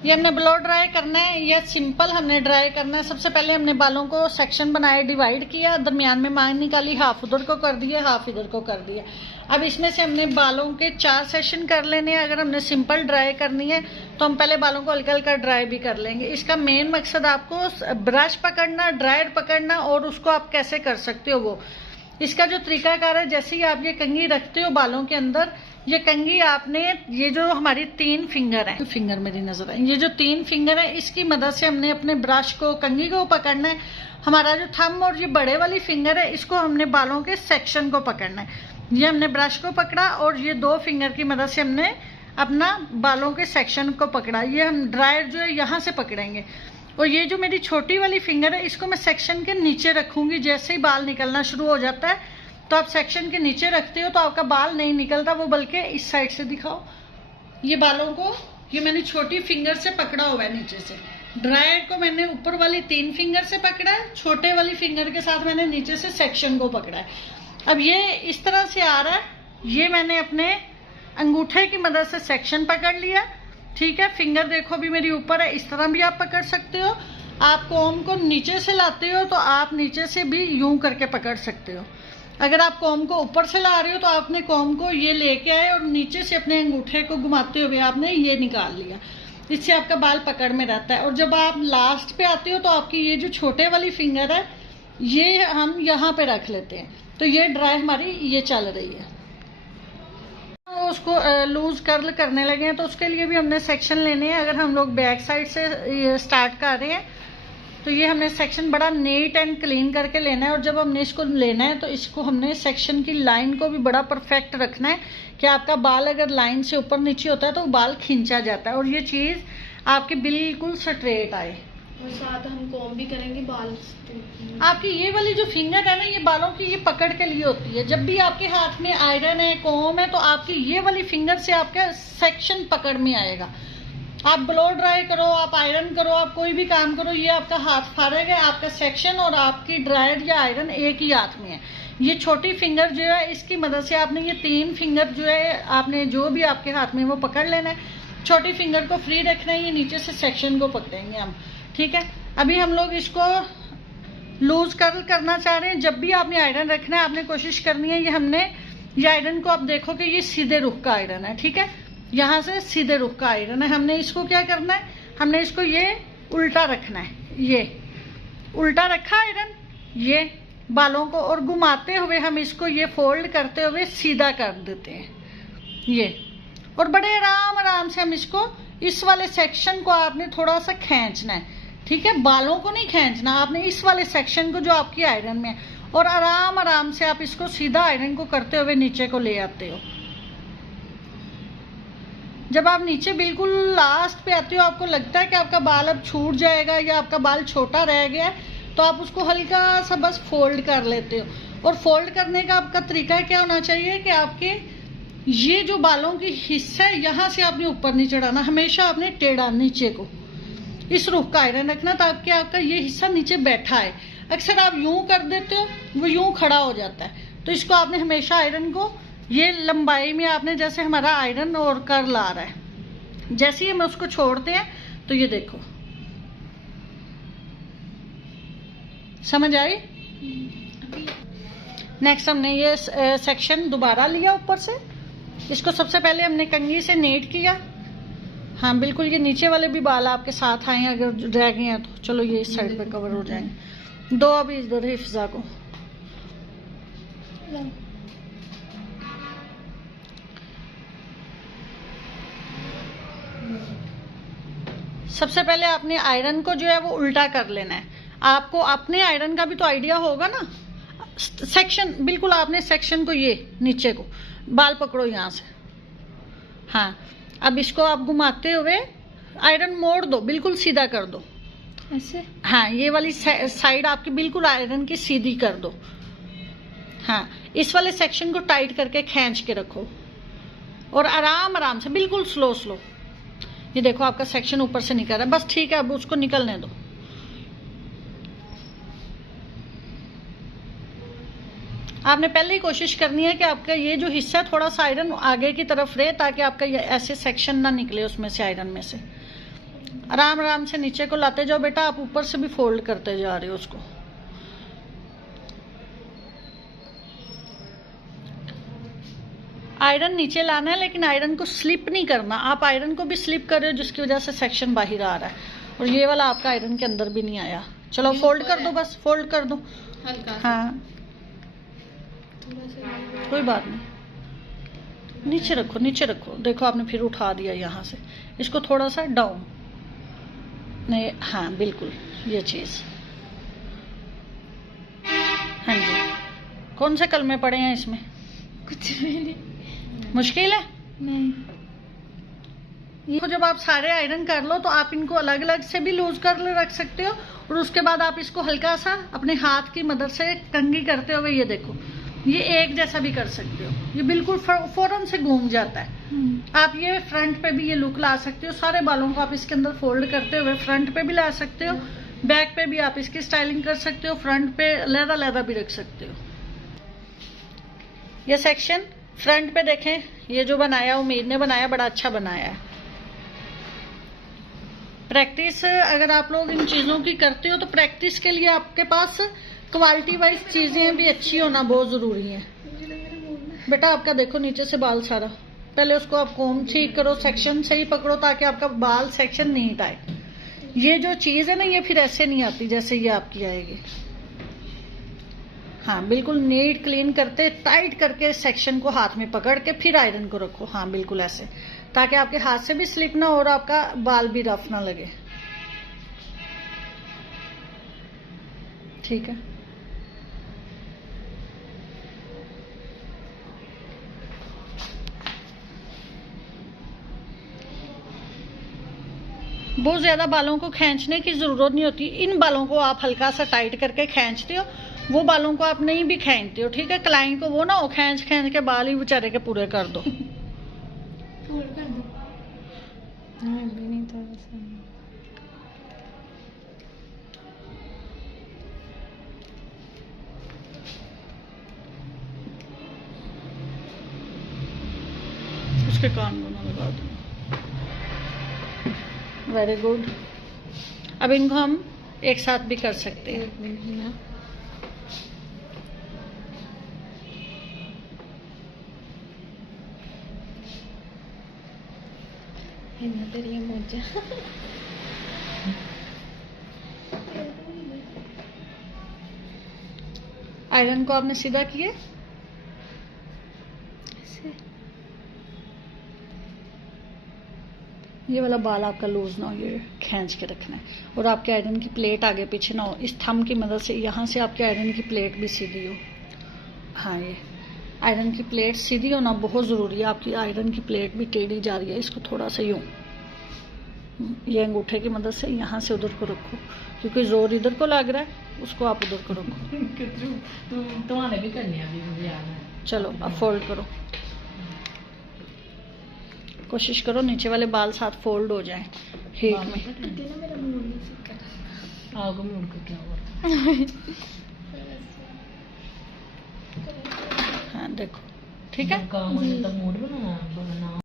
ये हमने blow dry करना है या सिंपल हमने ड्राई करना है। सबसे पहले हमने बालों को सेक्शन बनाए, डिवाइड किया, दरमियान में मांग निकाली, हाफ उधर को कर दिया, हाफ इधर को कर दिया। अब इसमें से हमने बालों के 4 सेशन कर लेने हैं। अगर हमने सिंपल ड्राई करनी है तो हम पहले बालों को हल्का हल्का ड्राई भी कर लेंगे। इसका मेन मकसद आपको ब्रश पकड़ना, ड्रायर पकड़ना और उसको आप कैसे कर सकते हो वो। इसका जो तरीकाकार है, जैसे ही आप ये कंघी रखते हो बालों के अंदर, ये कंघी आपने, ये जो हमारी 3 फिंगर है, फिंगर मेरी नजर है, ये जो 3 फिंगर है इसकी मदद से हमने अपने ब्रश को, कंघी को पकड़ना है। हमारा जो थंब और ये बड़े वाली फिंगर है इसको हमने बालों के सेक्शन को पकड़ना है। ये हमने ब्रश को पकड़ा और ये 2 फिंगर की मदद से हमने अपना बालों के सेक्शन को पकड़ा। ये हम ड्रायर जो है यहाँ से पकड़ेंगे और ये जो मेरी छोटी वाली फिंगर है इसको मैं सेक्शन के नीचे रखूंगी। जैसे ही बाल निकलना शुरू हो जाता है तो आप सेक्शन के नीचे रखते हो तो आपका बाल नहीं निकलता, वो बल्कि इस साइड से दिखाओ। ये बालों को, ये मैंने छोटी फिंगर से पकड़ा हुआ है नीचे से। ड्रायर को मैंने ऊपर वाली 3 फिंगर से पकड़ा है, छोटे वाली फिंगर के साथ मैंने नीचे से सेक्शन को पकड़ा है। अब ये इस तरह से आ रहा है, ये मैंने अपने अंगूठे की मदद से सेक्शन पकड़ लिया। ठीक है, फिंगर देखो भी मेरी ऊपर है, इस तरह भी आप पकड़ सकते हो। आप कॉम को नीचे से लाते हो तो आप नीचे से भी यूं करके पकड़ सकते हो। अगर आप कॉम को ऊपर से ला रहे हो तो आपने कॉम को ये लेके आए और नीचे से अपने अंगूठे को घुमाते हुए आपने ये निकाल लिया। इससे आपका बाल पकड़ में रहता है। और जब आप लास्ट पे आते हो तो आपकी ये जो छोटे वाली फिंगर है ये हम यहाँ पे रख लेते हैं। तो ये ड्राई हमारी ये चल रही है। उसको लूज कर्ल करने लगे हैं तो उसके लिए भी हमने सेक्शन लेने हैं। अगर हम लोग बैक साइड से स्टार्ट कर रहे हैं तो ये हमने सेक्शन बड़ा नीट एंड क्लीन करके लेना है। और जब हमने इसको लेना है तो इसको हमने सेक्शन की लाइन को भी बड़ा परफेक्ट रखना है कि आपका बाल अगर लाइन से ऊपर नीचे होता है तो बाल खींचा जाता है और ये चीज़ आपके बिल्कुल स्ट्रेट आए। और साथ हम कॉम भी करेंगे बाल। आपकी ये वाली जो फिंगर है ना, ये बालों की ये पकड़ के लिए होती है। जब भी आपके हाथ में आयरन है, कॉम है, तो आपकी ये वाली फिंगर से आपका सेक्शन पकड़ में आएगा। आप ब्लो ड्राई करो, आप आयरन करो, आप कोई भी काम करो, ये आपका हाथ फाड़ेग है। आपका सेक्शन और आपकी ड्रायर या आयरन एक ही हाथ में है। ये छोटी फिंगर जो है इसकी मदद से आपने ये 3 फिंगर जो है आपने जो भी आपके हाथ में वो पकड़ लेना है। छोटी फिंगर को फ्री रखना है, ये नीचे से सेक्शन को पकड़ेंगे हम। ठीक है, अभी हम लोग इसको लूज कर्ल करना चाह रहे हैं। जब भी आपने आयरन रखना है आपने कोशिश करनी है, ये आयरन को आप देखो कि ये सीधे रुख का आयरन है। ठीक है, यहाँ से सीधे रुख का आयरन है। हमने इसको क्या करना है, हमने इसको ये उल्टा रखना है। ये उल्टा रखा आयरन, ये बालों को, और घुमाते हुए हम इसको ये फोल्ड करते हुए सीधा कर देते हैं ये। और बड़े आराम आराम से हम इसको, इस वाले सेक्शन को आपने थोड़ा सा खींचना है। ठीक है, बालों को नहीं खींचना आपने, इस वाले सेक्शन को जो आपकी आयरन में है, और आराम आराम से आप इसको सीधा आयरन को करते हुए नीचे को ले आते हो। जब आप नीचे बिल्कुल लास्ट पे आते हो, आपको लगता है कि आपका बाल अब छूट जाएगा या आपका बाल छोटा रह गया है, तो आप उसको हल्का सा बस फोल्ड कर लेते हो। और फोल्ड करने का आपका तरीका क्या होना चाहिए कि आपके ये जो बालों की हिस्सा है यहाँ से आपने ऊपर नहीं चढ़ाना, हमेशा आपने टेढ़ा नीचे को इस रुख का आयरन रखना ताकि आपका ये हिस्सा नीचे बैठा है। अक्सर आप यूं कर देते हो, वो यूं खड़ा हो जाता है। तो इसको आपने हमेशा आयरन को ये लंबाई में आपने, जैसे हमारा आयरन और कर्ल आ रहा है, जैसे ही हम उसको छोड़ते हैं तो ये देखो, समझ आई। नेक्स्ट हमने ये सेक्शन दोबारा लिया ऊपर से, इसको सबसे पहले हमने कंघी से नीट किया। हाँ बिल्कुल, ये नीचे वाले भी बाल आपके साथ आए अगर रह गए हैं तो चलो ये इस साइड पे कवर हो जाएंगे। दो अभी इधर हिफ्जा को, सबसे पहले आपने आयरन को जो है वो उल्टा कर लेना है। आपको अपने आयरन का भी तो आइडिया होगा ना। सेक्शन बिल्कुल आपने सेक्शन को ये नीचे को बाल पकड़ो यहाँ से। हाँ, अब इसको आप घुमाते हुए आयरन मोड़ दो, बिल्कुल सीधा कर दो ऐसे। हाँ, ये वाली साइड आपकी बिल्कुल आयरन की सीधी कर दो। हाँ, इस वाले सेक्शन को टाइट करके खींच के रखो और आराम आराम से बिल्कुल स्लो स्लो। ये देखो आपका सेक्शन ऊपर से निकल रहा है, बस ठीक है, अब उसको निकलने दो। आपने पहले ही कोशिश करनी है कि आपका ये जो हिस्सा थोड़ा सा आयरन आगे की तरफ रहे ताकि आपका ये ऐसे सेक्शन ना निकले उसमें से, आयरन में से। आराम आराम से नीचे को लाते जाओ बेटा, आप ऊपर से भी फोल्ड करते जा रहे हो उसको। आयरन नीचे लाना है, लेकिन आयरन को स्लिप नहीं करना। आप आयरन को भी स्लिप कर रहे हो, जिसकी वजह से सेक्शन बाहर आ रहा है, और ये वाला आपका आयरन के अंदर भी नहीं आया। चलो फोल्ड कर दो, बस फोल्ड कर दो। हल्का हाँ थोड़ा सा कोई बात नहीं, नीचे रखो नीचे रखो। देखो आपने फिर उठा दिया यहाँ से, इसको थोड़ा सा डाउन, नहीं हाँ बिल्कुल ये चीज। हाँ जी, कौन से कलमे पड़े हैं इसमें? कुछ भी नहीं। मुश्किल है नहीं, ये जब आप सारे आयरन कर लो तो आप इनको अलग अलग से भी लूज कर रख सकते हो, और उसके बाद आप इसको हल्का सा अपने हाथ की मदद से कंघी करते हुए, ये देखो ये एक जैसा भी कर सकते हो। ये बिल्कुल फौरन से घूम जाता है। आप ये फ्रंट पे भी ये लुक ला सकते हो। सारे बालों को आप इसके अंदर फोल्ड करते हुए फ्रंट पे भी ला सकते हो, बैक पे भी आप इसकी स्टाइलिंग कर सकते हो, फ्रंट पे लहदा लहदा भी रख सकते हो। ये सेक्शन फ्रंट पे देखें, ये जो बनाया उम्मीद ने बनाया, बड़ा अच्छा बनाया है। प्रैक्टिस अगर आप लोग इन चीजों की करते हो तो प्रैक्टिस के लिए आपके पास क्वालिटी वाइज चीजें भी अच्छी होना बहुत जरूरी है। बेटा आपका देखो नीचे से बाल सारा, पहले उसको आप कोम ठीक करो, सेक्शन सही पकड़ो ताकि आपका बाल सेक्शन नीट आए। ये जो चीज है ना, ये फिर ऐसे नहीं आती जैसे ये आपकी आएगी। हाँ बिल्कुल नीट क्लीन करते टाइट करके सेक्शन को हाथ में पकड़ के फिर आयरन को रखो। हाँ बिल्कुल ऐसे, ताकि आपके हाथ से भी स्लिप ना हो और आपका बाल भी रफ ना लगे। ठीक है, बहुत ज्यादा बालों को खींचने की जरूरत नहीं होती। इन बालों को आप हल्का सा टाइट करके खींचते हो, वो बालों को आप नहीं भी खींचते हो। ठीक है, क्लाइंट को वो ना हो खींच खींच के बाल ही बेचारे के पूरे कर दो। फोल्ड कर दो। भी नहीं थोड़ा सा उसके कान दोनों लगा दो। Very good. अब इनको हम एक साथ भी कर सकते हैं। एक मिनट ना, तेरी मोजा आयरन को आपने सीधा किए, ये वाला बाल आपका लूज ना हो, ये खींच के रखना है। और आपके आयरन की प्लेट आगे पीछे ना हो, इस थंब की मदद से यहाँ से आपके आयरन की प्लेट भी सीधी हो। हाँ, ये आयरन की प्लेट सीधी होना बहुत ज़रूरी है। आपकी आयरन की प्लेट भी टेढ़ी जा रही है, इसको थोड़ा सा यूँ, ये अंगूठे की मदद से यहाँ से उधर को रखो, क्योंकि जोर इधर को लग रहा है, उसको आप उधर को रखो। तुम्हारे भी करनी है अभी, मुझे याद है। चलो अब फोल्ड करो, कोशिश करो नीचे वाले बाल साथ फोल्ड हो जाएं हीट में। मेरा मूड नहीं सीखा। आओगे मूड को क्या हुआ? हाँ देखो, ठीक है। काम तो मूड बनाना